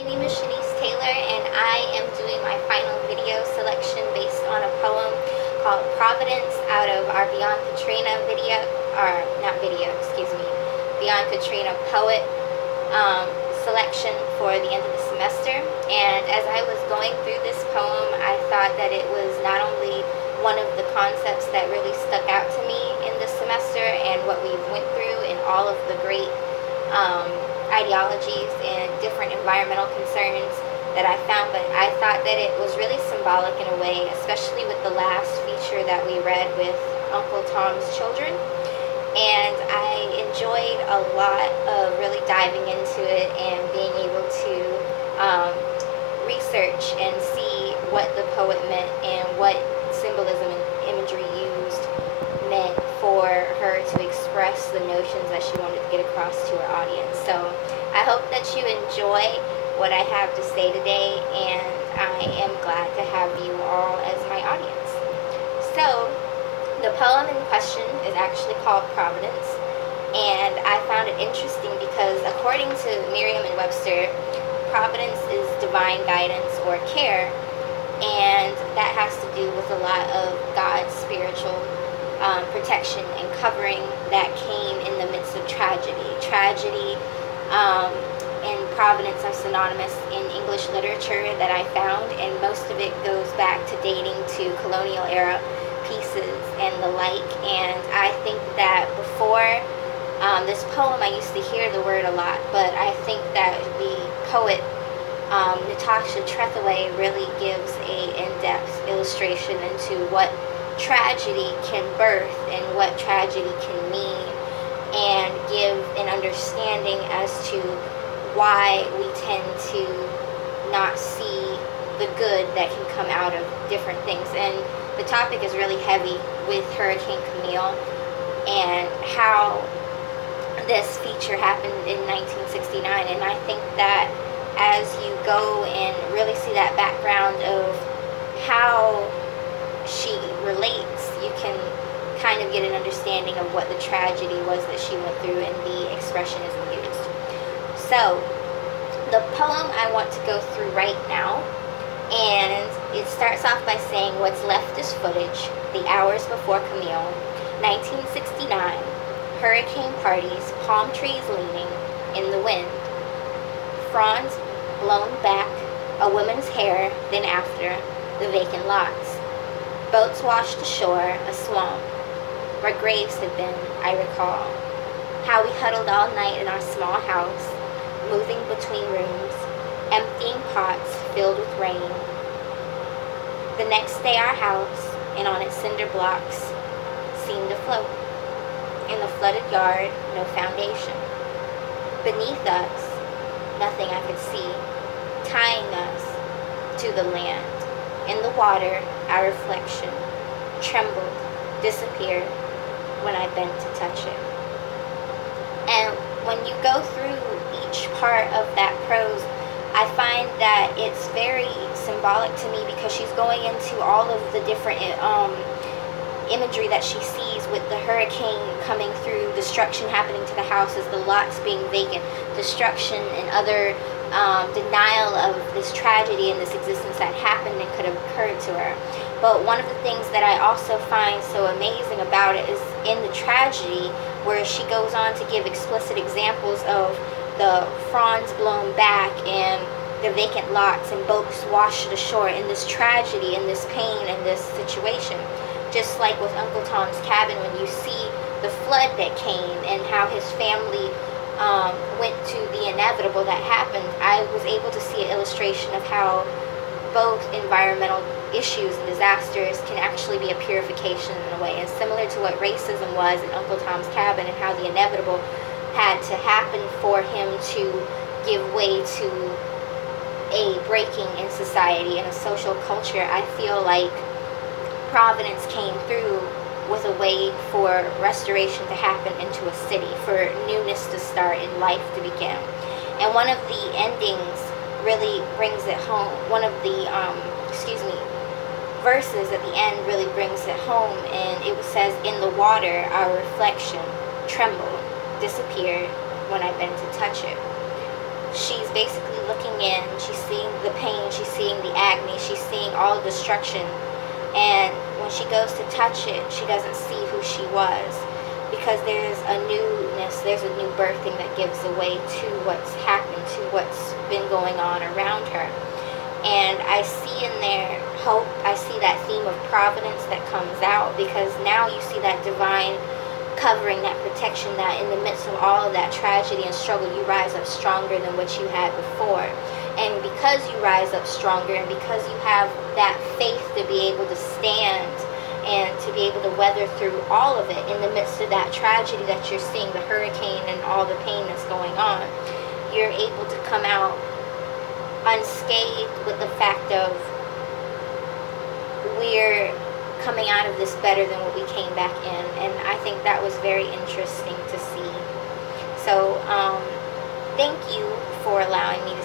My name is Shanice Taylor, and I am doing my final video selection based on a poem called Providence out of our Beyond Katrina video, or not video, excuse me, Beyond Katrina poet selection for the end of the semester. And as I was going through this poem, I thought that it was not only one of the concepts that really stuck out to me in this semester and what we went through and all of the great ideologies and different environmental concerns that I found, but I thought that it was really symbolic in a way, especially with the last feature that we read with Uncle Tom's Children. And I enjoyed a lot of really diving into it and being able to research and see what the poet meant and what symbolism and imagery used meant for her to express the notions that she wanted to get across to her audience. So I hope that you enjoy what I have to say today, and I am glad to have you all as my audience. So the poem in question is actually called Providence, and I found it interesting because according to Merriam-Webster, providence is divine guidance or care, and that has to do with a lot of God's spiritual protection and covering that came in the midst of tragedy. Tragedy and providence are synonymous in English literature that I found, and most of it goes back to dating to colonial era pieces and the like. And I think that before this poem, I used to hear the word a lot, but I think that the poet Natasha Trethewey really gives a in-depth illustration into what tragedy can birth and what tragedy can mean, and give an understanding as to why we tend to not see the good that can come out of different things. And the topic is really heavy with Hurricane Camille and how this feature happened in 1969. And I think that as you go and really see that background of how she relates, you can kind of get an understanding of what the tragedy was that she went through and the expressionism used. So the poem I want to go through right now, and it starts off by saying, what's left is footage, the hours before Camille, 1969, hurricane parties, palm trees leaning in the wind, fronds blown back, a woman's hair, then after, the vacant lots. Boats washed ashore, a swamp, where graves had been, I recall. How we huddled all night in our small house, moving between rooms, emptying pots filled with rain. The next day our house, and on its cinder blocks, seemed to float. In the flooded yard, no foundation. Beneath us, nothing I could see, tying us to the land. In the water, our reflection trembled, disappeared when I bent to touch it. And when you go through each part of that prose, I find that it's very symbolic to me because she's going into all of the different imagery that she sees with the hurricane coming through, destruction happening to the houses, the lots being vacant, destruction and other denial of this tragedy and this existence that happened and could have occurred to her. But one of the things that I also find so amazing about it is in the tragedy, where she goes on to give explicit examples of the fronds blown back and the vacant lots and boats washed ashore in this tragedy and this pain and this situation. Just like with Uncle Tom's Cabin, when you see the flood that came and how his family went to the inevitable that happened, I was able to see an illustration of how both environmental issues and disasters can actually be a purification in a way. And similar to what racism was in Uncle Tom's Cabin and how the inevitable had to happen for him to give way to a breaking in society and a social culture, I feel like Providence came through with a way for restoration to happen into a city, for newness to start and life to begin. And one of the endings really brings it home. One of the, verses at the end really brings it home, and it says, in the water our reflection trembled, disappeared when I bent to touch it. she's basically looking in, she's seeing the pain, she's seeing the agony, she's seeing all the destruction. And when she goes to touch it, she doesn't see who she was, because there's a newness, there's a new birthing that gives away to what's happened, to what's been going on around her. And I see in there hope. I see that theme of providence that comes out, because now you see that divine covering, that protection, that in the midst of all of that tragedy and struggle, you rise up stronger than what you had before. And because you rise up stronger, and because you have that faith to be able to stand and to be able to weather through all of it in the midst of that tragedy that you're seeing, the hurricane and all the pain that's going on, you're able to come out unscathed with the fact of, we're coming out of this better than what we came back in. And I think that was very interesting to see. So thank you for allowing me to